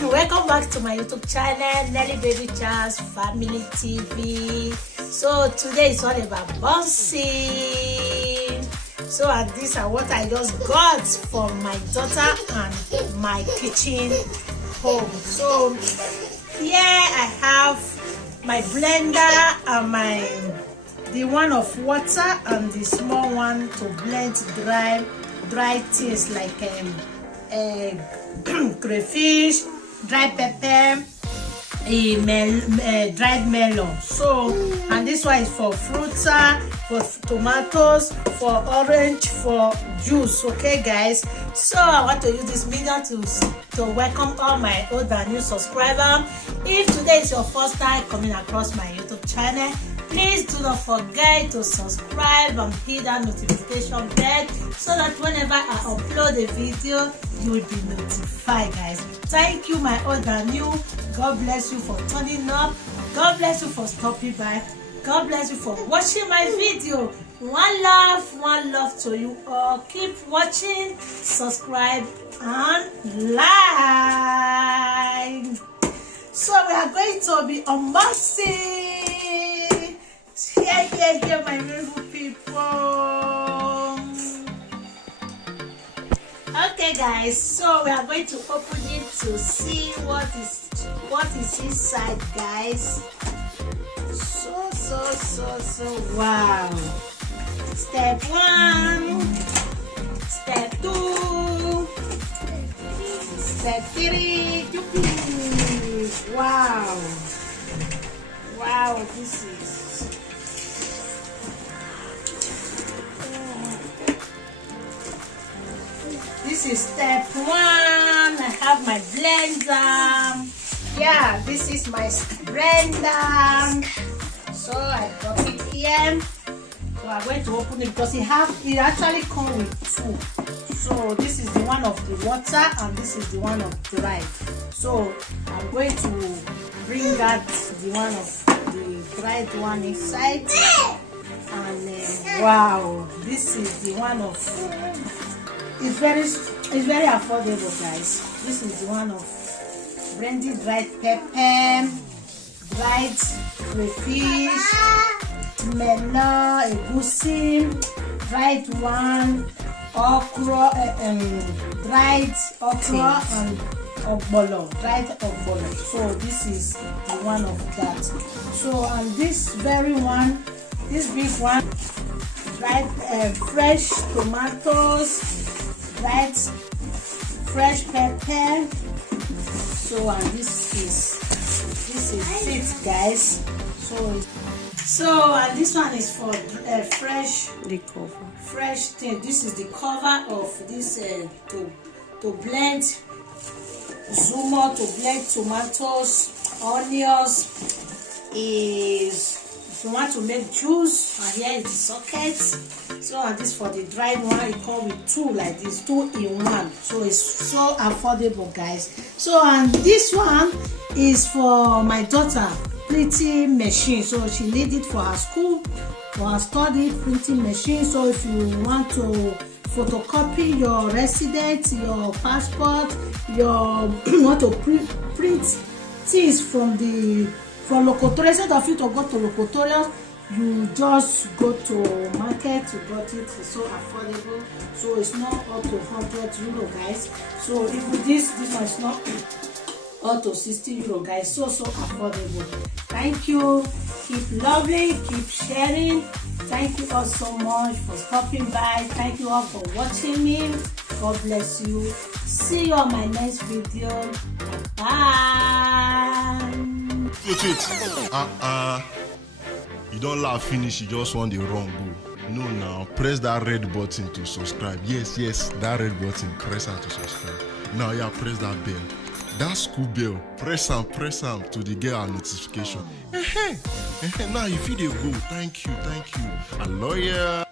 Welcome back to my YouTube channel, Nelly Baby Charles Family TV. So today is all about bouncing. So and these are what I just got from my daughter and my kitchen home. So here I have my blender and the one of water and the small one to blend dry things like crayfish, dry pepper, dried melon. So and this one is for fruta, for tomatoes, for orange, for juice. Okay guys, so I want to use this medium to welcome all my old and new subscribers. If today is your first time coming across my YouTube channel, please do not forget to subscribe and hit that notification bell so that whenever I upload a video, you will be notified, guys. Thank you, my old and new. God bless you for turning up. God bless you for stopping by. God bless you for watching my video. One love to you all. Keep watching, subscribe, and like. So we are going to be unboxing. Here, my beautiful people. Okay, guys. So we are going to open it to see what is inside, guys. So wow. Step 1, step 2, step 3. Wow, this is step 1. I have my blender. Yeah, this is my blender. So I got it here. So I'm going to open it because it actually comes with 2. So this is the one of the water and this is the one of dry. So I'm going to bring out the one of the dried one inside. And wow, this is the one of. It's very affordable, guys. This is the one of blended dried pepper, dried crayfish, melon, egusi, dried one, okra, dried okra and dried ogbolo. So this is the one of that. So and this very one, this big one, dried fresh tomatoes, dried fresh pepper. So and this is it, guys. So and this one is for fresh. The cover. Fresh thing. This is the cover of this to blend zumo, to blend tomatoes, onions. If you want to make juice, and here is the socket. So and this for the dried one, it comes with 2 like this, 2 in 1. So it's so affordable, guys. So and this one is for my daughter printing machine. So she needs it for her school, for her study printing machine. So if you want to photocopy your residence, your passport, you want to print things from Lokotoria, instead of you to go to Lokotoria, you just go to market to get it. It's so affordable. So it's not up to €100, guys. So even this one is not up to €60, guys. So affordable. Thank you. Keep loving, keep sharing. Thank you all so much for stopping by. Thank you all for watching me. God bless you. See you on my next video. Bye. Wait. You don't laugh finish, you just want the wrong go. No, now press that red button to subscribe. Yes, that red button, press on to subscribe. Now yeah, press that bell. That school bell, press am to the get our notification. Now if you dey go, thank you. I love you.